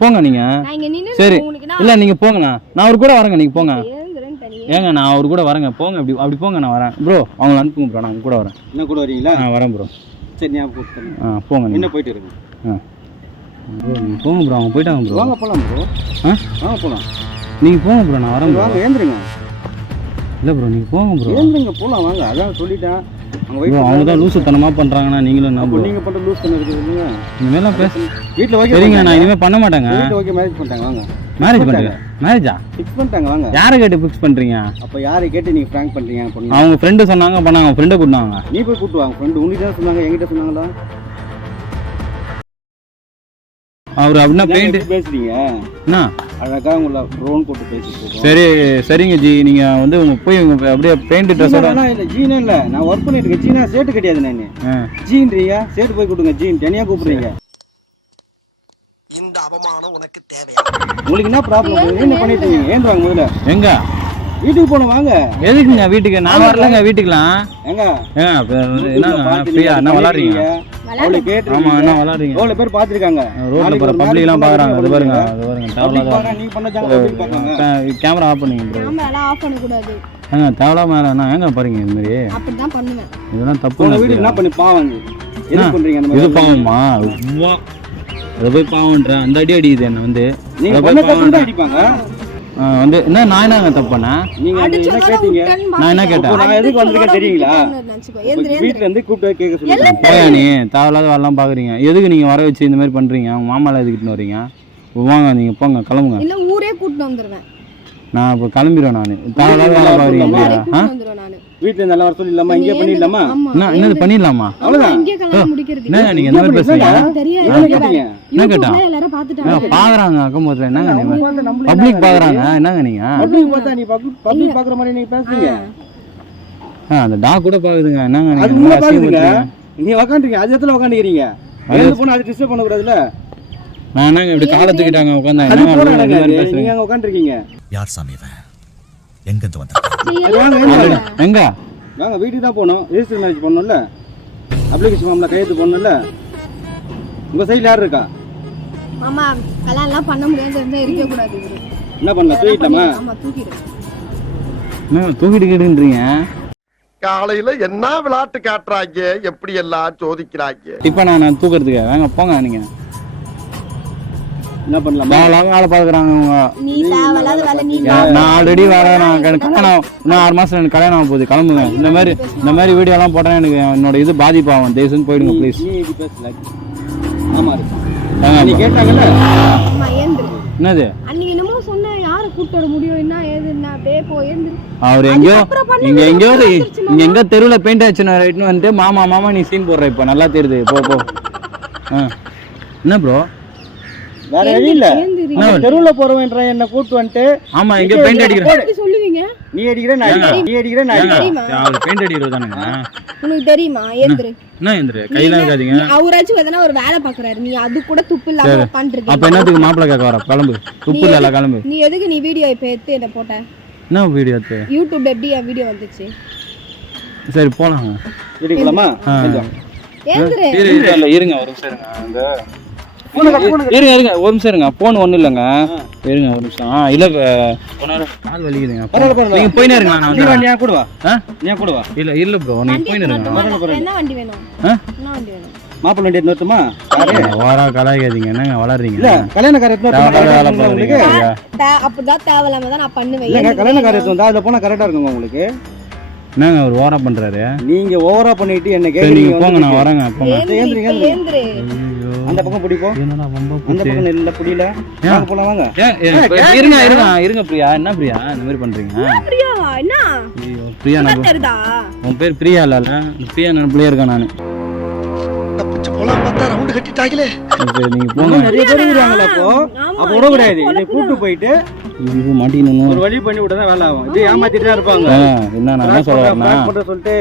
போங்க நீங்க. சரி இல்ல நீங்க போங்கண்ணா, நான் அவர் கூட வரேங்க. நீங்க போங்க. ஏங்க நான் அவர் கூட வரேங்க. போங்க அப்படி போங்க, நான் வரேன் ப்ரோ. அவங்க அனுப்புங்க ப்ரோ, நான் கூட வரேன். என்ன கூட வரீங்களா? வரேன் ப்ரோ. சரி நான் கூப்பிட்டேன். போங்க. என்ன போயிட்டு இருங்க. போங்க ப்ரோ, அவங்க போயிட்டாங்க ப்ரோ. வாங்க போலாம் ப்ரோ. வாங்க போலாம். நீங்க போங்க ப்ரோ, நான் வரேன். வாங்க ஏந்திருங்க. இல்ல ப்ரோ நீங்க போங்க ப்ரோ. ஏந்திருங்க போலாம் வாங்க. அதான் சொல்லிட்டேன். அவங்க தான் லூசுத்தனமா பண்றாங்கன்னா நீங்களும் என்ன ப்ரோ? நீங்க பண்ற லூஸ் பண்ண இருக்குதுங்க. இனிமேலாம் பேச வீட்ல ஓகே. சரிங்க, நான் இனிமே பண்ண மாட்டேங்க. வீட்ல ஓகே மேரேஜ் பண்ணிட்டாங்க வாங்க. மேரேஜ் பண்றீங்க? மேரேஜா ஃபிக்ஸ் பண்ணிட்டாங்க வாங்க. யாரை கேட்டு ஃபிக்ஸ் பண்றீங்க? அப்ப யாரை கேட்டு நீங்க பிராங்க் பண்றீங்க? பொண்ணு அவங்க ஃப்ரெண்ட் சொன்னாங்க பண்ணாங்க. அவங்க ஃப்ரெண்ட கூட்டினாங்க. நீ போய் கூட்டு வாங்க. ஃப்ரெண்ட் உங்களுக்கு தான் சொன்னாங்க, என்கிட்ட சொன்னாங்களா? அவர் அப்படின்னா பெயிண்ட் பேசுறீங்க என்ன அழகா உங்களை ட்ரோன் போட்டு பேசிட்டு. சரி சரிங்க ஜி, நீங்க வந்து உங்க போய் உங்க அப்படியே பெயிண்ட் ட்ரெஸ்ஸோட. இல்ல ஜீனா இல்ல, நான் ஒர்க் பண்ணிட்டு இருக்கேன். ஜீனா சேட்டு கிடையாது. நான் ஜீன்றீங்க, சேட்டு போய் கூட்டுங்க. ஜீன் தனியா கூப்பிடுறீங்க. இந்த அவமானம் உனக்கு தேவையா? உங்களுக்கு என்ன ப்ராப்ளம்? என்ன பண்ணிட்டு இருக்கீங்க? ஏன் வாங்க முதல்ல. எங்க வீட்டுக்கு போகணும் வாங்க. எதுக்குங்க வீட்டுக்கு? நான் வரலங்க வீட்டுக்குலாம். எங்க என்ன ஃப்ரீயா என்ன விளையாடுறீங்க? அவளை கேட்டு. ஆமா என்ன விளையாடுறீங்க? எவ்வளவு பேர் பாத்துருக்காங்க ரோட்ல போற பப்ளிக் எல்லாம் பாக்குறாங்க. அது பாருங்க, அது பாருங்க. தேவலாத நீ பண்ண ஜாங்க பப்ளிக் பாக்காங்க. கேமரா ஆஃப் பண்ணுங்க ப்ரோ. கேமரா ஆஃப் பண்ண கூடாது. தேவலாம நான் எங்க பாருங்க இந்த மாதிரி. அப்படிதான் பண்ணுவேன். இதெல்லாம் தப்பு. உங்க வீடு என்ன பண்ணி பாவங்க? என்ன பண்றீங்க அந்த மாதிரி? இது பாவமா? அத போய் பாவம்ன்ற அந்த அடி அடிக்குது என்ன வந்து. நீங்க பண்ண தப்பு தான் அடிப்பாங்க. வந்து என்ன நான் என்னங்க தப்பு பண்ணேன்? நீங்க என்ன கேட்டீங்க? நான் என்ன கேட்டேன்? நான் எதுக்கு வந்திருக்கேன் தெரியுங்களா? வீட்ல இருந்து கூப்பிட்டு கேட்க சொல்லுங்க. போயா நீ தேவையில்லாத வரலாம் பாக்குறீங்க. எதுக்கு நீங்க வர வச்சு இந்த மாதிரி பண்றீங்க? உங்க மாமாலாம் எதுக்கிட்டு வரீங்க? வாங்க நீங்க போங்க, கிளம்புங்க. இல்ல ஊரே கூட்டிட்டு வந்துருவேன். நான் இப்போ கிளம்பிடுவேன். நான் தேவையில்லாத வேலை பாக்குறீங்க. வீட்ல இருந்து எல்லாம் வர சொல்லிடலாமா? இங்கே பண்ணிடலாமா? என்னது பண்ணிடலாமா? அவ்வளவுதான். இங்கே கல்யாணம் முடிக்கிறது. என்ன நீங்க என்ன மாதிரி பேசுறீங்க? என்ன கேட்டா எல்லாரும் பாத்துட்டாங்க. பாக்குறாங்க அக்கம்பத்துல. என்னங்க நீங்க பப்ளிக் பாக்குறாங்க? என்னங்க நீங்க பப்ளிக் பார்த்தா நீ பப்ளிக் பாக்குற மாதிரி நீங்க பேசுறீங்க. அந்த டாக் கூட பாக்குதுங்க. என்னங்க அது நீங்க பாக்குதுங்க. நீ உட்காந்துறீங்க, அது இடத்துல உட்காந்துக்கிறீங்க. அது போனா அது டிஸ்டர்ப் பண்ண கூடாதுல. நான் என்னங்க இப்படி காலத்துக்கிட்டாங்க உட்கார்ந்தா நீங்க அங்க உட்காந்துருக்கீங்க. யார் சாமி இவன்? எங்க இருந்து வந்தாங்க? எங்க வாங்க வீட்டுக்கு தான் போகணும். ரெஜிஸ்டர் மேரேஜ் பண்ணணும்ல, அப்ளிகேஷன் ஃபார்ம்ல கையெழுத்து போடணும்ல. உங்க சைடுல யார் இருக்கா? மாமா கல்யாணம் எல்லாம் பண்ண முடியாது, இருந்தா இருக்க கூடாது. என்ன பண்ணலாம்? தூக்கிட்டலாமா? ஆமா தூக்கிடு. என்ன தூக்கிட்டுன்றீங்க? காலையில என்ன விளையாட்டு காட்டுறாங்க, எப்படி எல்லாம் சோதிக்கிறாங்க. இப்ப நான் தூக்குறதுக்கு வாங்க போங்க. நீங்க என்ன பண்ணலாம்? வேலை பாக்குறாங்க அவங்க. நீ தேவையில்லாத வேலை நீ. நான் ஆல்ரெடி வரேன். நான் கல்யாணம் இன்னும் 6 மாசம் எனக்கு கல்யாணம் ஆக போகுது. கிளம்புங்க. இந்த மாதிரி வீடியோ எல்லாம் போட்டா எனக்கு என்னோட இது பாதிப்பாகும். தயவுசெய்து போயிடுங்க ப்ளீஸ். நீ இது பேசல. ஆமா நீ கேட்டாங்கல்ல. அம்மா ஏந்து. என்னது அன்னைக்கு என்னமோ சொன்ன, யாரை கூட்டி வர முடியும்? என்ன ஏது என்ன அப்படியே போய் ஏந்து. அவர் எங்கேயோ தெருவுல பெயிண்ட் அடிச்சுன்னு வந்துட்டு மாமா நீ சீன் போடுற. இப்போ நல்லா தெரியுது. போ என்ன ப்ரோ? வேற வழி இல்ல. தெருவுல போறவன்ற என்ன கூட்டு வந்துட்டு. ஆமா எங்க பெயிண்ட் அடிக்கிறேன் சொல்லுவீங்க. நீ அடிக்கிற நான் அவர் பெயிண்ட் அடிக்கிறது தானே. உனக்கு தெரியுமா? ஏந்திரு. என்ன ஏந்திரு? கையில இருக்காதீங்க. அவராச்சும் எதனா ஒரு வேலை பாக்குறாரு, நீ அது கூட துப்பு இல்லாம உட்கார்ந்திருக்க. அப்ப என்னத்துக்கு மாப்பிள்ளை கேட்க வர? கிளம்பு. துப்பு இல்ல கிளம்பு. நீ எதுக்கு நீ வீடியோ இப்ப எடுத்து என்ன போட்ட? என்ன வீடியோ எடுத்து? யூடியூப்ல எப்படி என் வீடியோ வந்துச்சு? சரி போலாம். வீடியோ போலாமா? ஏந்திரு. இருங்க ஒரு நிமிஷம் இருங்க. இருங்க ஒரு நிமிஷம் இருங்க. போன் ஒண்ணும் இல்லைங்க. இருங்க ஒரு நிமிஷம். இல்ல கால் வலிக்குதுங்க. நீங்க போயினே இருங்க. நீ கூட வா. நீ கூட வா. இல்ல ப்ரோ நீங்க போயினே இருங்க. என்ன வண்டி வேணும்? என்ன வண்டி வேணும்? மாப்பிள்ளை வண்டி எடுத்துமா? வாரா கலாய்க்காதீங்க. என்னங்க வளர்றீங்க? இல்ல கல்யாணக்கார எடுத்துமா? உங்களுக்கு அப்பதான் தேவலாம தான் நான் பண்ணுவேன். இல்லங்க கல்யாணக்கார எடுத்து வந்தா அதுல போனா கரெக்டா இருக்குங்க உங்களுக்கு. என்னங்க அவர் ஓவரா பண்றாரு? நீங்க ஓவரா பண்ணிட்டு என்ன கேக்குறீங்க? நீங்க போங்க, நான் வரேங்க. போங்க. ஏந்திரு. அந்த பக்கம் பிடி போ. என்னடா ரொம்ப அந்த பக்கம் இல்ல புடியல. வாங்க போலாம் வாங்க. இருங்க பிரியா. என்ன பிரியா இந்த மாதிரி பண்றீங்க? பிரியாவா? என்ன? ஐயோ பிரியா நான் தெரியுதா? உன் பேர் பிரியா இல்ல? பிரியா நினைப்புலயே இருக்கேன் நானு. தப்பிச்சு போலாம் பார்த்தா ரவுண்ட் கட்டிட்டாங்களே. நீங்க போங்க. நிறைய பேர் இருக்காங்களா? அப்போ விட கூடாது. நீ கூட்டு போயிட்டு இது மாட்டினணும். ஒரு வழி பண்ணி விட்டா வேலை ஆகும். இது ஏமாத்திட்டே இருப்பாங்க. என்ன நான் என்ன சொல்ல வரேன்னா சொல்லிட்டு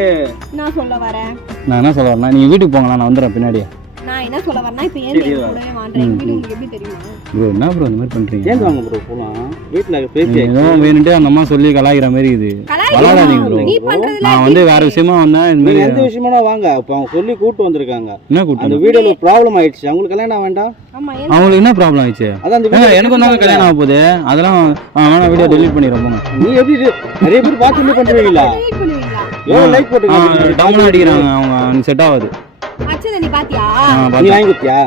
நான் சொல்ல வரேன். நான் என்ன சொல்ல வரேன்னா நீங்க வீட்டுக்கு போங்க. நான் வந்துடுறேன் பின்னாடி. நான் என்ன சொல்ல வரேன்னா இப்போ ஏன் எங்க கூடவே வாண்டேன் எங்க வீடு உங்களுக்கு எப்படி தெரியுமா ப்ரோ என்ன ப்ரோ இந்த மாதிரி பண்றீங்க சேர்ந்து வாங்க ப்ரோ போலாம் வீட்டுல பேசி ஏதோ வேணுட்டு அந்த அம்மா சொல்லி கலாய்க்கிற மாதிரி இது விளாடாதீங்க ப்ரோ நீ பண்றதுல நான் வந்து வேற விஷயமா வந்தேன் இந்த மாதிரி எந்த விஷயமா வாங்க இப்போ அவங்க சொல்லி கூட்டு வந்திருக்காங்க என்ன அந்த கூட்டம் வீடியோல ப்ராப்ளம் ஆயிடுச்சு அவங்களுக்கு கல்யாணம் வேண்டாம் ஆமா அவங்களுக்கு என்ன ப்ராப்ளம் ஆயிடுச்சு அதான் அந்த ஏங்க, எனக்கும் தாங்க கல்யாணம் ஆக போகுது அதெல்லாம் வேணா வீடியோ டெலீட் பண்ணிடுறோம் போங்க நீ எப்படி நிறைய பேர் பார்த்து என்ன பண்ணுவீங்களா டெலீட் பண்ணுவீங்களா எவ்வளவு லைக் போட்டுருக்காங்க டவுன் அடிக்கிறாங்க அவங்க எனக்கு செட் ஆகாது அச்சத நீ பாத்தியா நீ வாங்கி கொடுத்தியா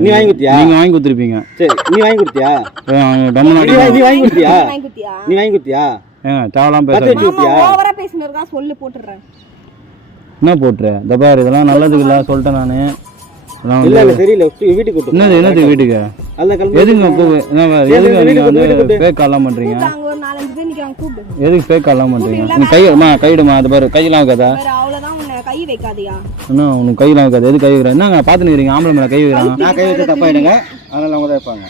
நீ வாங்கி கொடுத்தியா நீங்க வாங்கி கொடுத்துருப்பீங்க சரி நீ வாங்கி கொடுத்தியா டவுன் அடி நீ வாங்கி கொடுத்தியா வாங்கி குத்தியா நீ வாங்கி கொடுத்தியா ஏங்க தேவலாம் பத்து பேச வச்சு கொடுத்தியா ஓவரா பேசினதுக்கா சொல்லு போட்டுறேன் என்ன போட்டுரு இந்த பாரு இதெல்லாம் நல்லதுக்கு இல்ல சொல்லிட்டேன் நானு இதெல்லாம் இல்ல வந்து இல்ல தெரியல வீட்டுக்கு கூட்டு என்னது வீட்டுக்கு அல்ல கிளம்பி எதுங்க எதுக்கு நீங்க வந்து ஃபேக் கால்லாம் பண்றீங்க அங்க ஒரு 4-5 பேர் நிக்கறாங்க கூப்பிடு எதுக்கு ஃபேக் கால்லாம் பண்றீங்க நீ கையிடுமா அது பாரு கையெல்லாம் வைக்காதா வேற அவ்வளவுதான் உன்னை கை வைக்காதயா என்ன உனக்கு கையெல்லாம் வைக்காது எது கை வைக்கிறேன் என்னங்க பாத்துன்னு இருக்கீங்க ஆம்பளை மேல கை வைக்கிறாங்க நான் கை வச்சு தப்பாயிடுங்க அதனால அவங்க தான் வைப்பாங்க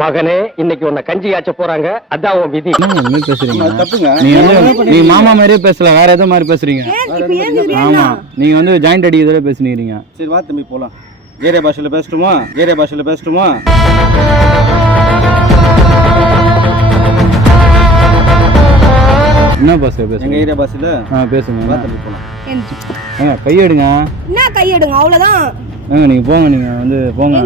மகனே இன்னைக்கு உன்னை கஞ்சி ஆச்ச போறாங்க அதான் உன் விதி என்னங்க இந்த மாதிரி பேசுறீங்க அது தப்புங்க நீங்க வந்து நீ மாமா மாதிரியே பேசல வேற ஏதோ மாதிரி பேசுறீங்க இப்ப ஏன் இது ஆமா நீங்க வந்து ஜாயிண்ட் அடி இதில் பேசுனீங்க சரி வா தம்பி போலாம் ஏரியா பாஷையில பேசட்டுமா ஏரியா பாஷையில பேசட்டுமா என்ன பாச எங்க பேசுங்க ஏரியா பாஷையில பேசுங்க வா தம்பி போலாம் ஏங்க கையெடுங்க என்ன கை எடுங்க அவ்வளவுதான் ஏங்க நீங்க போங்க நீங்க வந்து போங்க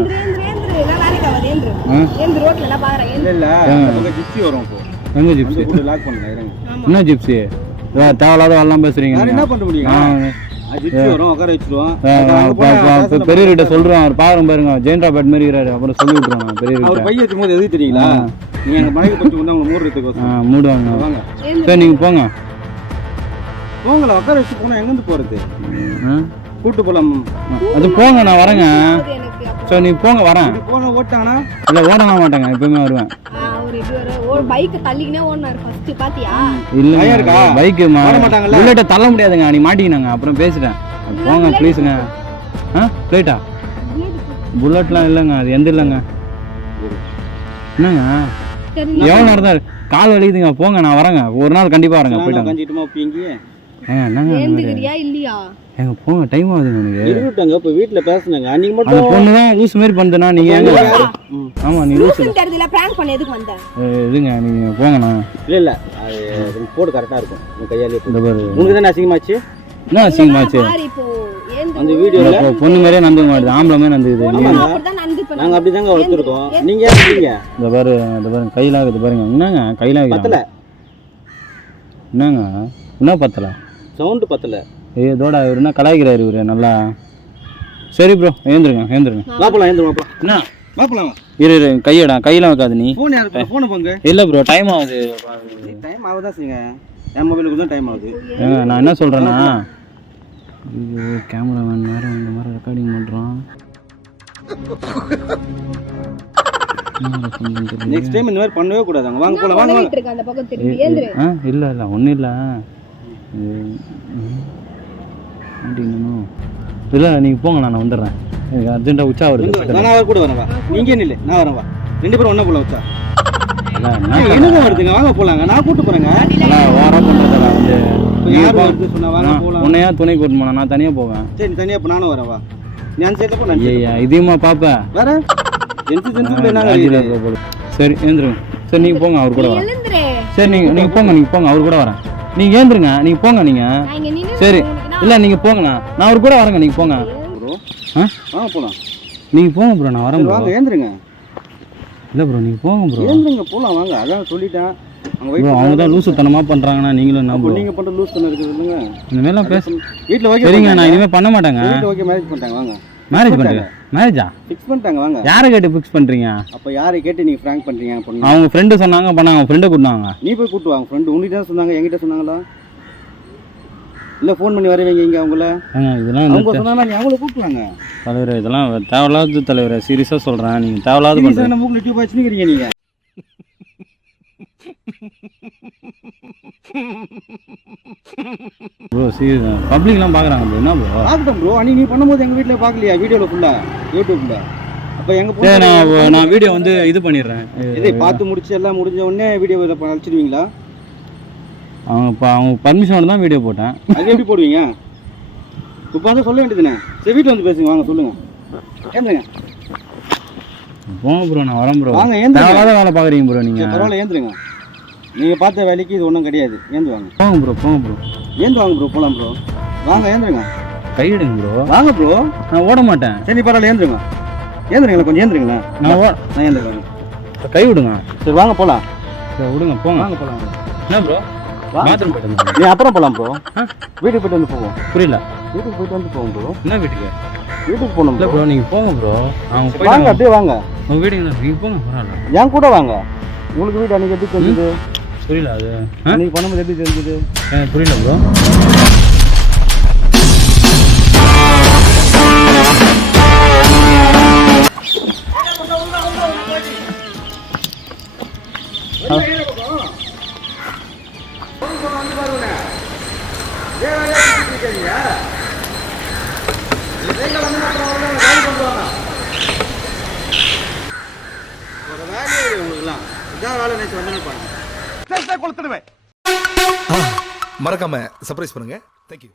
ஏந்திரு எல்லாம் வேலைக்கு ஆகாது ஏந்திரு ஏந்திரு ரோட்ல எல்லாம் பாக்குறேன் இல்ல இல்ல அந்த பக்கம் ஜிப்சி வரும் இப்போ எங்க ஜிப்சி கூட லாக் பண்ணல இருங்க என்ன ஜிப்சி தேவையில்லாத வரலாம் பேசுறீங்க நான் நீங்க. என்ன பண்ண முடியும் ஜிப்சி வரும் உட்கார வச்சிருவோம் பெரியவர்கிட்ட சொல்றேன் அவர் பாருங்க பாருங்க ஜெயண்டா பேட் மாதிரி இருக்கிறாரு அப்புறம் சொல்லி விட்டுருவாங்க அவர் பெரியவர்கிட்ட பைய வைக்கும் போது எது தெரியுங்களா நீங்க எங்க மனைவி பத்தி வந்து அவங்க மூடுறதுக்கு மூடுவாங்க வாங்க சரி நீங்க போங்க போங்கள உட்கார வச்சு போனா எங்க இருந்து போறது ஆ? கூட்டு போலாம் அது போங்க நான் வரேங்க எனக்கு சரி நீ போங்க வரேன் இப்படி போனா ஓட்டாங்கன்னா இல்லை ஓடலாம் மாட்டேங்க எப்பவுமே வருவேன் ஒரு இது ஒரு பைக் தள்ளிக்கினே ஓடினாரு ஃபர்ஸ்ட் பாத்தியா இல்ல பயம் இருக்கா? பைக்கு ஓட மாட்டாங்கல்ல? புல்லட்டை தள்ள முடியாதுங்க நீ மாட்டிக்கினாங்க அப்புறம் பேசிட்டேன் போங்க ப்ளீஸுங்க ஆ பிளேட்டா புல்லட்லாம் இல்லைங்க அது எந்த இல்லைங்க என்னங்க சரி எவ்வளோ நேரம் தான் கால் வலிக்குதுங்க போங்க நான் வரேங்க ஒரு நாள் கண்டிப்பாக வரேங்க போயிட்டாங்க கஞ்சிட்டுமா பீங்கி என்னங்க அந்த மாதிரி? ஏந்துக்கிறியா இல்லையா ஏங்க போங்க டைம் ஆகுதுங்க எனக்கு இருக்கட்டுங்க இப்ப வீட்டுல பேசுனங்க நீங்க அந்த மட்டும் பொண்ணு தான் லூஸ் மாதிரி பண்ணுதுண்ணா நீங்கள் எங்க ஆமா நீ லூஸ் லூசுன்னு தெரியல பிராங்க் பண்ண எதுக்கு வந்தேன் இதுங்க நீங்கள் போங்கண்ணா இல்ல இல்ல அது போடு கரெக்டா இருக்கும் உங்க கையாலே இந்த பாரு உங்களுக்கு தானே அசிங்கமாச்சு என்ன அசிங்கமாச்சு பாரு இப்போ ஏந்து அந்த வீடியோல இப்போ பொண்ணு மாதிரியே நடந்துக்க மாட்டுது ஆம்பளை மாதிரி நடந்துக்குது ஆமாங்க. அப்படிதான் நடந்து நாங்க அப்படிதாங்க வளர்த்துருக்கோம் நீங்க ஏன் இருக்கீங்க இந்த பாருங்க கையில் ஆகுது பாருங்க என்னங்க கையில் பத்தல ஆகுது என்னங்க என்ன பத்தல சவுண்ட் பத்தல இதோட இவர் என்ன கலாய்க்கிறாரு இவரு நல்லா சரி ப்ரோ ஏந்துருங்க வாப்பலாம் ஏந்து வாப்பலாம் என்ன வாப்பலாம் இரு கையடா கையெல்லாம் வைக்காது நீ போன் யாருக்கு போன் போங்க இல்லை ப்ரோ டைம் ஆகுது டைம் ஆகுதா செய்யுங்க என் மொபைலுக்கு தான் டைம் ஆகுது ஏங்க நான் என்ன சொல்கிறேன்னா இது கேமராமேன் வேறு இந்த மாதிரி ரெக்கார்டிங் பண்ணுறான் நெக்ஸ்ட் டைம் இந்த மாதிரி பண்ணவே கூடாதாங்க வாங்க போலாம் வாங்க வாங்க இருக்க அந்த பக்கம் திரும்பி ஏந்திரு இல்லை ஒன்றும் இல்லை இல்லை நீங்கள் போங்க நான் வந்துடுறேன் எனக்கு அர்ஜென்ட்டாக உச்சா வருது நான் அவர் கூட வரேன் வா நீங்க நில்லு நான் வரேன் வா ரெண்டு பேரும் ஒண்ணா போல வச்சா என்ன எனக்கு வருதுங்க வாங்க போலாங்க நான் கூட்டு போறேங்க ஓரம் பண்ணுறதில்ல வந்து யார் வருது சொன்னா வாங்க போலாம் உன்னையா துணை கூட்டு போனா நான் தனியாக போவேன் சரி நீ தனியா இப்ப நானும் வரேன் வா நீ அந்த சைடுல போ நான் ஐயா இதையுமா பார்ப்பேன் வேற ஜென்சி என்னங்க சரி ஏந்துருங்க சரி நீங்கள் போங்க அவர் கூட வரேன் எழுந்துரு சரி நீங்கள் போங்க அவர் கூட வரேன் நீங்கள் ஏந்துருங்க நீங்கள் போங்க நீங்கள் நான் இங்க நின்னு சரி இல்லை நீங்கள் போங்கண்ணா நான் அவர் கூட வரேங்க நீங்கள் போங்க ப்ரோ ஆ வாங்க போலாம் நீங்கள் போங்க ப்ரோ நான் வரேன் சரி, ப்ரோ வாங்க ஏந்திருங்க இல்லை ப்ரோ நீங்கள் போங்க ப்ரோ ஏந்திருங்க போலாம் வாங்க அதான் சொல்லிட்டேன் அவங்க ப்ரோ அவங்க தான் லூசுத்தனமாக பண்ணுறாங்கண்ணா நீங்களும் என்ன ப்ரோ நீங்க பண்ற லூஸ் பண்ண இருக்குது இல்லைங்க இந்த மாதிரிலாம் பேச வீட்ல ஓகே சரிங்க நான் இனிமேல் பண்ண மாட்டேங்க வீட்ல ஓகே மேரேஜ் பண்ணிட்டாங்க வாங்க மேரேஜ் பண்ணுறேன் மேரேஜா ஃபிக்ஸ் பண்ணிட்டாங்க வாங்க யாரை கேட்டு ஃபிக்ஸ் பண்ணுறீங்க அப்ப யாரை கேட்டு நீங்க ஃப்ராங்க் பண்றீங்க பொண்ணு அவங்க ஃப்ரெண்டு சொன்னாங்க பண்ணாங்க அவங்க ஃப்ரெண்டை கூட்டினாங்க நீ போய் கூட்டு வாங்க ஃப்ரெண்டு உங்ககிட்ட தான் சொன்னாங்க என்கிட்ட சொன்னாங்களா இல்ல ஃபோன் பண்ணி வரவீங்க இங்க அவங்கள இதெல்லாம் அவங்க சொன்னாங்க நீ அவங்கள கூப்பிடுவாங்க தலைவர் இதெல்லாம் தேவையில்லாத தலைவர் சீரியஸாக சொல்கிறேன் நீங்கள் தேவையில்லாத பண்ணுறீங்க நம்ம மூக்கு டியூப் வச்சுக்கிறீங்க நீங்க ப்ரோ சீரியஸ் பப்ளிக்லாம் பார்க்குறாங்க ப்ரோ என்ன ப்ரோ பார்த்துட்டோம் ப்ரோ நீ பண்ணும்போது எங்க வீட்ல பார்க்கலையா வீடியோல ஃபுல்லா யூடியூப்ல அப்ப எங்க சரி நான் வீடியோ வந்து இது பண்ணிடுறேன் இதை பார்த்து முடிச்சு எல்லாம் முடிஞ்ச உடனே வீடியோ அழிச்சிடுவீங்களா அவங்க பர்மிஷனோட தான் வீடியோ போட்டேன் அது எப்படி போடுவீங்க இப்போ வந்து சொல்ல வேண்டியதுண்ணே. சரி வீட்டில் வந்து பேசுங்க, வாங்க சொல்லுங்க. ஏந்துங்க போங்க ப்ரோ, நான் வரேன் ப்ரோ. வாங்க ஏந்துங்க. தேவையில்லாத வேலை பார்க்குறீங்க ப்ரோ நீங்கள். பரவாயில்ல ஏந்துருங்க. நீங்கள் பார்த்த வேலைக்கு இது ஒன்றும் கிடையாது. ஏந்து வாங்க. போங்க ப்ரோ, போங்க ப்ரோ. ஏந்து வாங்க ப்ரோ, போகலாம் ப்ரோ. வாங்க ஏந்துருங்க. கையிடுங்க ப்ரோ. வாங்க ப்ரோ. நான் ஓட மாட்டேன். சரி பரவாயில்ல ஏந்துருங்க. ஏந்துருங்களா கொஞ்சம் ஏந்துருங்களா. நான் ஏந்துருங்க. கை விடுங்க. சரி வாங்க போகலாம். சரி விடுங்க, போங்க. வாங்க போகலாம். என்ன ப்ரோ, பாத்ரூம் போயிட்டு வந்து நீ அப்புறம் போகலாம் ப்ரோ. வீட்டுக்கு போயிட்டு வந்து போவோம். புரியல. வீட்டுக்கு போயிட்டு வந்து போவோம் ப்ரோ. என்ன வீட்டுக்கு? வீட்டுக்கு போகணும் இல்லை ப்ரோ, நீங்கள் போங்க ப்ரோ. அவங்க வாங்க, போயிட்டு அப்படியே வாங்க. உங்கள் வீட்டுக்கு நீங்கள் போங்க, பரவாயில்ல. என் கூட வாங்க. உங்களுக்கு வீடு அன்றைக்கி எப்படி தெரிஞ்சுது? புரியல அது. அன்றைக்கி பண்ணும்போது எப்படி தெரிஞ்சுது? எனக்கு புரியல ப்ரோ. மறக்காம சர்ப்ரைஸ் பண்ணுங்க.